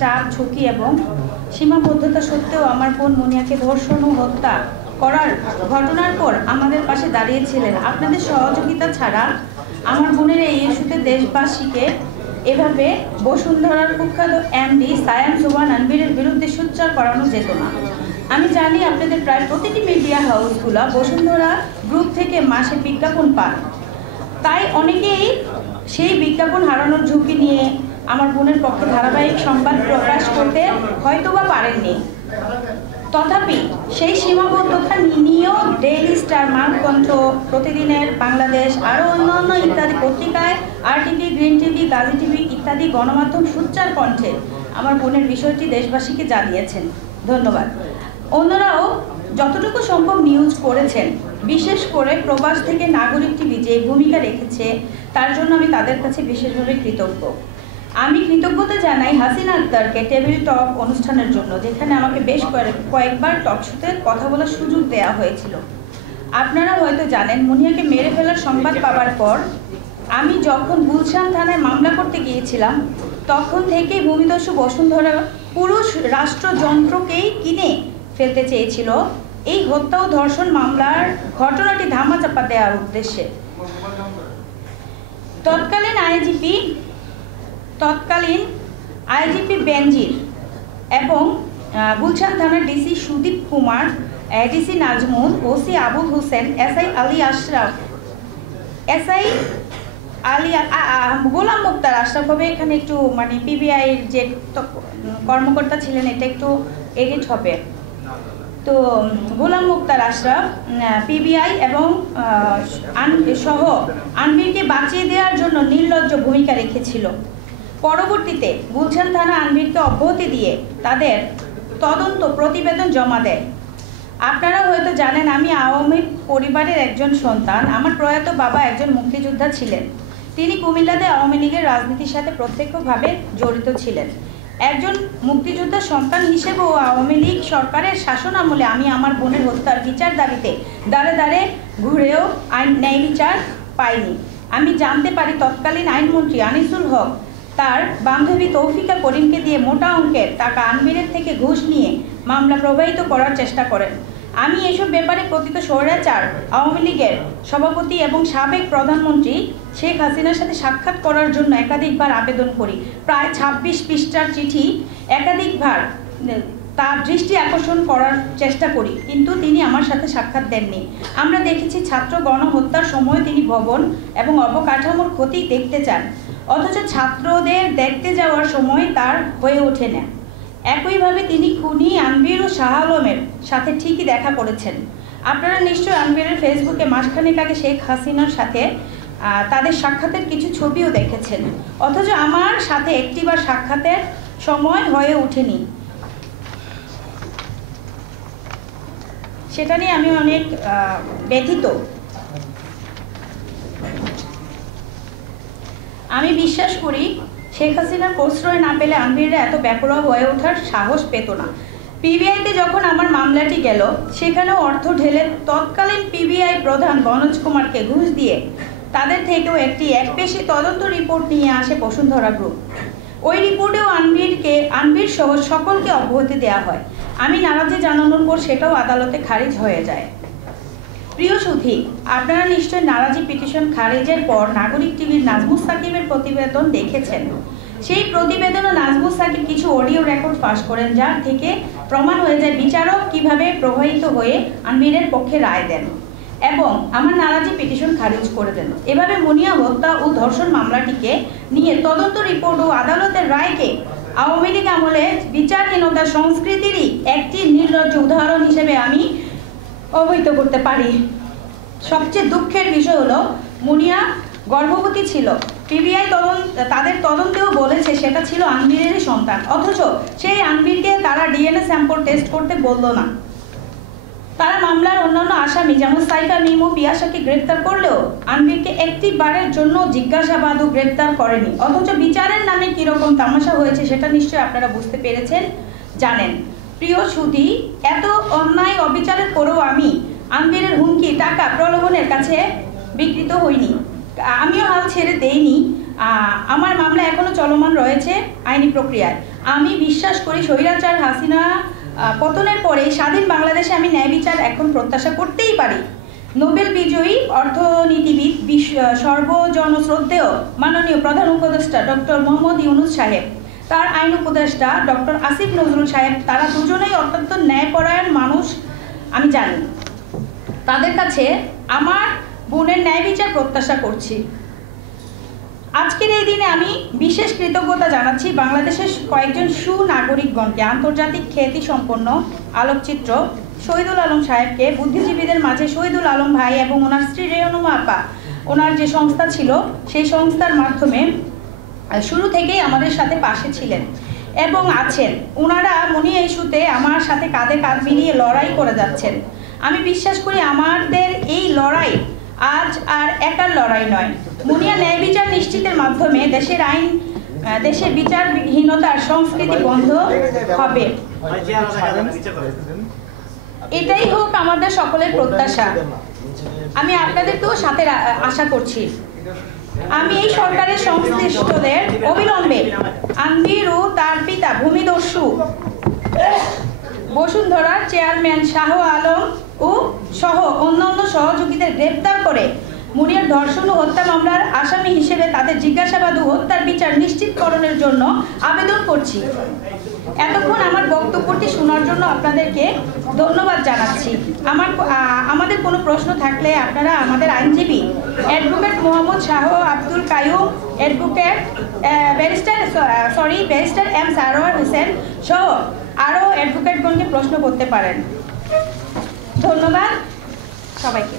চাপ, ঝুঁকি এবং সীমাবদ্ধতা সত্ত্বেও আমার বোন মুনিয়াকে ধর্ষণ ও হত্যা করার ঘটনার পর আমাদের পাশে দাঁড়িয়েছিলেন। আপনাদের সহযোগিতা ছাড়া আমার বোনের এই ইস্যুতে দেশবাসীকে এভাবে বসুন্ধরার কুখ্যাত এমডি সায়াম সুবহান আনভীরের বিরুদ্ধে সোচ্চার করানো যেত না। আমি জানি আপনাদের প্রায় প্রতিটি মিডিয়া হাউসগুলো বসুন্ধরা গ্রুপ থেকে মাসে বিজ্ঞাপন পান, তাই অনেকেই সেই বিজ্ঞাপন হারানোর ঝুঁকি নিয়ে আমার বোনের পক্ষে ধারাবাহিক সংবাদ প্রকাশ করতে হয়তোবা পারেননি। তথাপি সেই সীমাবদ্ধতা নিয়েও ডেইলি স্টার, মানকণ্ঠ, প্রতিদিনের বাংলাদেশ আরও অন্যান্য ইত্যাদি পত্রিকায়, RTV, green TV, Gazi TV ইত্যাদি গণমাধ্যম সোচ্চার কণ্ঠে আমার বোনের বিষয়টি দেশবাসীকে জানিয়েছেন। ধন্যবাদ। অন্যরাও যতটুকু সম্ভব নিউজ করেছেন, বিশেষ করে প্রবাস থেকে নাগরিক টিভি যে ভূমিকা রেখেছে তার জন্য আমি তাদের কাছে বিশেষভাবে কৃতজ্ঞ। আমি কৃতজ্ঞতা জানাই হাসিনা আক্তারকে টেবিল টক অনুষ্ঠানের জন্য, যেখানে আমাকে বেশ কয়েকবার টক শোতে কথা বলার সুযোগ দেওয়া হয়েছিল। আপনারা হয়তো জানেন, মুনিয়াকে মেরে ফেলার সংবাদ পাওয়ার পর আমি যখন গুলশান থানায় মামলা করতে গিয়েছিলাম, তখন থেকেই ভূমিদস্যু বসুন্ধরা পুরুষ রাষ্ট্রযন্ত্রকেই কিনে ফেলতে চেয়েছিল এই হত্যা ও ধর্ষণ মামলার ঘটনাটি ধামাচাপা দেওয়ার উদ্দেশ্যে। তৎকালীন আইজিপি বেনজির এবং গুলশান থানার DC Sudip Kumar, ADC Nazmul, OC Abul Hossain, SI Ali Ashraf, SI Ali Golam Muktar Ashraf হবে এখানে একটু মানে পিবিআইয়ের যে কর্মকর্তা ছিলেন এটা একটু এডিট হবে, তো গোলাম মুক্তার আশরাফ পিবিআই এবং সহ আনভীরকে বাঁচিয়ে দেওয়ার জন্য নির্লজ্জ ভূমিকা রেখেছিল। পরবর্তীতে গুলশান থানা আনভীরকে অব্যাহতি দিয়ে তাদের তদন্ত প্রতিবেদন জমা দেয়। আপনারা হয়তো জানেন, আমি আওয়ামী পরিবারের একজন সন্তান। আমার প্রয়াত বাবা একজন মুক্তিযোদ্ধা ছিলেন। তিনি কুমিল্লাতে আওয়ামী লীগের রাজনীতির সাথে প্রত্যক্ষভাবে জড়িত ছিলেন। একজন মুক্তিযোদ্ধার সন্তান হিসেবেও আওয়ামী লীগ সরকারের শাসন আমলে আমি আমার বোনের হত্যার বিচার দাবিতে দাঁড়ে দাঁড়ে ঘুরেও ন্যায় বিচার পাইনি। আমি জানতে পারি তৎকালীন আইনমন্ত্রী আনিসুল হক তার বান্ধবী তৌফিকা করিমকে দিয়ে মোটা অঙ্কের টাকা আনভীরের থেকে ঘুষ নিয়ে মামলা প্রবাহিত করার চেষ্টা করেন। আমি এসব ব্যাপারে কথিত স্বৈরাচার আওয়ামী লীগের সভাপতি এবং সাবেক প্রধানমন্ত্রী শেখ হাসিনার সাথে সাক্ষাৎ করার জন্য একাধিকবার আবেদন করি। প্রায় ২৬ পৃষ্ঠার চিঠি একাধিকবার তার দৃষ্টি আকর্ষণ করার চেষ্টা করি, কিন্তু তিনি আমার সাথে সাক্ষাৎ দেননি। আমরা দেখেছি ছাত্র গণহত্যার সময় তিনি ভবন এবং অবকাঠামোর ক্ষতি দেখতে চান, অথচ ছাত্রদের দেখতে যাওয়ার সময় তার হয়ে ওঠে না। একইভাবে তিনি খুনি আনভীর ও শাহ আলমের সাথে ঠিকই দেখা করেছেন। আপনারা নিশ্চয়ই আনভীরের ফেসবুকে মাসখানেক আগে শেখ হাসিনার সাথে তাদের সাক্ষাতের কিছু ছবিও দেখেছেন, অথচ আমার সাথে একটিবার সাক্ষাতের সময় হয়ে ওঠেনি। সেটা নিয়ে আমি অনেক ব্যথিত। আমি বিশ্বাস করি শেখ হাসিনার প্রশ্রয় না পেলে আনভীররা এত ব্যাপরোয়া হয়ে ওঠার সাহস পেত না। পিবিআইতে যখন আমার মামলাটি গেল, সেখানেও অর্থ ঢেলে তৎকালীন পিবিআই প্রধান বনোজ কুমারকে ঘুষ দিয়ে তাদের থেকেও একটি একপেশি তদন্ত রিপোর্ট নিয়ে আসে বসুন্ধরা গ্রুপ। ওই রিপোর্টেও আনভীর সহ সকলকে অব্যাহতি দেওয়া হয়। আমি নারাজি জানানোর পর সেটাও আদালতে খারিজ হয়ে যায়। প্রিয় সুধী, আপনারা নিশ্চয় নারাজি পিটিশন খারিজের পর নাগরিক টিভির নাজমুস সাকিবের প্রতিবেদন দেখেছেন। সেই প্রতিবেদনে নাজমুস সাকিব কিছু অডিও রেকর্ড ফাঁস করেন, যার থেকে প্রমাণ হয়ে যায় বিচারক কিভাবে প্রভাবিত হয়ে আনভীরের পক্ষে রায় দেন এবং আমার নারাজি পিটিশন খারিজ করে দেন। এভাবে মুনিয়া হত্যা ও ধর্ষণ মামলাটিকে নিয়ে তদন্ত রিপোর্ট ও আদালতের রায়কে আওয়ামী লীগ আমলে বিচারহীনতা সংস্কৃতিরই একটি নির্লজ্জ উদাহরণ হিসেবে আমি অবহিত করতে পারি। সবচেয়ে দুঃখের বিষয় হলো মুনিয়া গর্ভবতী ছিল। পিবিআই তাদের তদন্তেও বলেছে সেটা ছিল আনভীরেরই সন্তান, অথচ সেই আনভীরকে তারা ডিএনএ স্যাম্পল টেস্ট করতে বলল না। তারা মামলার অন্যান্য আসামি যেমন সাইফা, মিমু, পিয়াসাকে গ্রেপ্তার করলেও আনভীরকে একটি বারের জন্য জিজ্ঞাসাবাদ ও গ্রেপ্তার করেনি। অথচ বিচারের নামে কিরকম তামাশা হয়েছে সেটা নিশ্চয়ই আপনারা বুঝতে পেরেছেন, জানেন। প্রিয় সুধী, এত অন্যায় অবিচারের পরেও আমি আনভীরের হুমকি, টাকা, প্রলোভনের কাছে বিকৃত হইনি। আমিও হাল ছেড়ে দেইনি। আমার মামলা এখনো চলমান রয়েছে আইনি প্রক্রিয়ায়। আমি বিশ্বাস করি স্বৈরাচার হাসিনা পতনের পরে স্বাধীন বাংলাদেশে আমি ন্যায় বিচার এখন প্রত্যাশা করতেই পারি। নোবেল বিজয়ী অর্থনীতিবিদ সর্বজনশ্রদ্ধেয় মাননীয় প্রধান উপদেষ্টা ডক্টর মোহাম্মদ ইউনূস সাহেব, তার আইন উপদেষ্টা ডক্টর আসিফ নজরুল সাহেব, তারা দুজনেই অত্যন্ত ন্যায়পরায়ণ মানুষ আমি জানি। তাদের কাছে আমার বোনের ন্যায় বিচার প্রত্যাশা করছি। আজকের এই দিনে আমি বিশেষ কৃতজ্ঞতা জানাচ্ছি বাংলাদেশের কয়েকজন সুনাগরিকগণকে, আন্তর্জাতিক খ্যাতিসম্পন্ন আলোকচিত্র শহীদুল আলম সাহেবকে, বুদ্ধিজীবীদের মাঝে শহীদুল আলম ভাই এবং ওনার স্ত্রী রেয়নুমা আপা, ওনার যে সংস্থা ছিল সেই সংস্থার মাধ্যমে শুরু থেকেই আমাদের সাথে পাশে ছিলেন এবং আছেন। ওনারা মনিয়া ইস্যুতে আমার সাথে কাঁধে কাঁধ মিলিয়ে লড়াই করে যাচ্ছেন। আমি বিশ্বাস করি আমাদের এই লড়াই আজ আর একার লড়াই নয়। মুনিয়া ন্যায় বিচার নিশ্চিতের মাধ্যমে দেশের বিচারহীনতার সংস্কৃতি বন্ধ হবে। এটাই হোক আমাদের সকলের প্রত্যাশা। আমি আপনাদেরকেও সাথে আশা করছি। আমি এই সরকারের সংশ্লিষ্টদের অবিলম্বে আনবির ও তার পিতা ভূমিদস্যু বসুন্ধরার চেয়ারম্যান শাহ আলম ও সহ অন্যান্য সহযোগীদের গ্রেপ্তার করে মুনিয়ার ধর্ষণ ও হত্যা মামলার আসামি হিসেবে তাদের জিজ্ঞাসাবাদ ও হত্যার বিচার নিশ্চিতকরণের জন্য আবেদন করছি। এতক্ষণ আমার বক্তব্যটি শোনার জন্য আপনাদেরকে ধন্যবাদ জানাচ্ছি। আমাদের কোনো প্রশ্ন থাকলে আপনারা আমাদের আইনজীবী advocate Mohammad Shah Abdul Kaiyum, advocate barrister M Sarwar Hossain সহ আরও অ্যাডভোকেটগণকে প্রশ্ন করতে পারেন। ধন্যবাদ সবাইকে।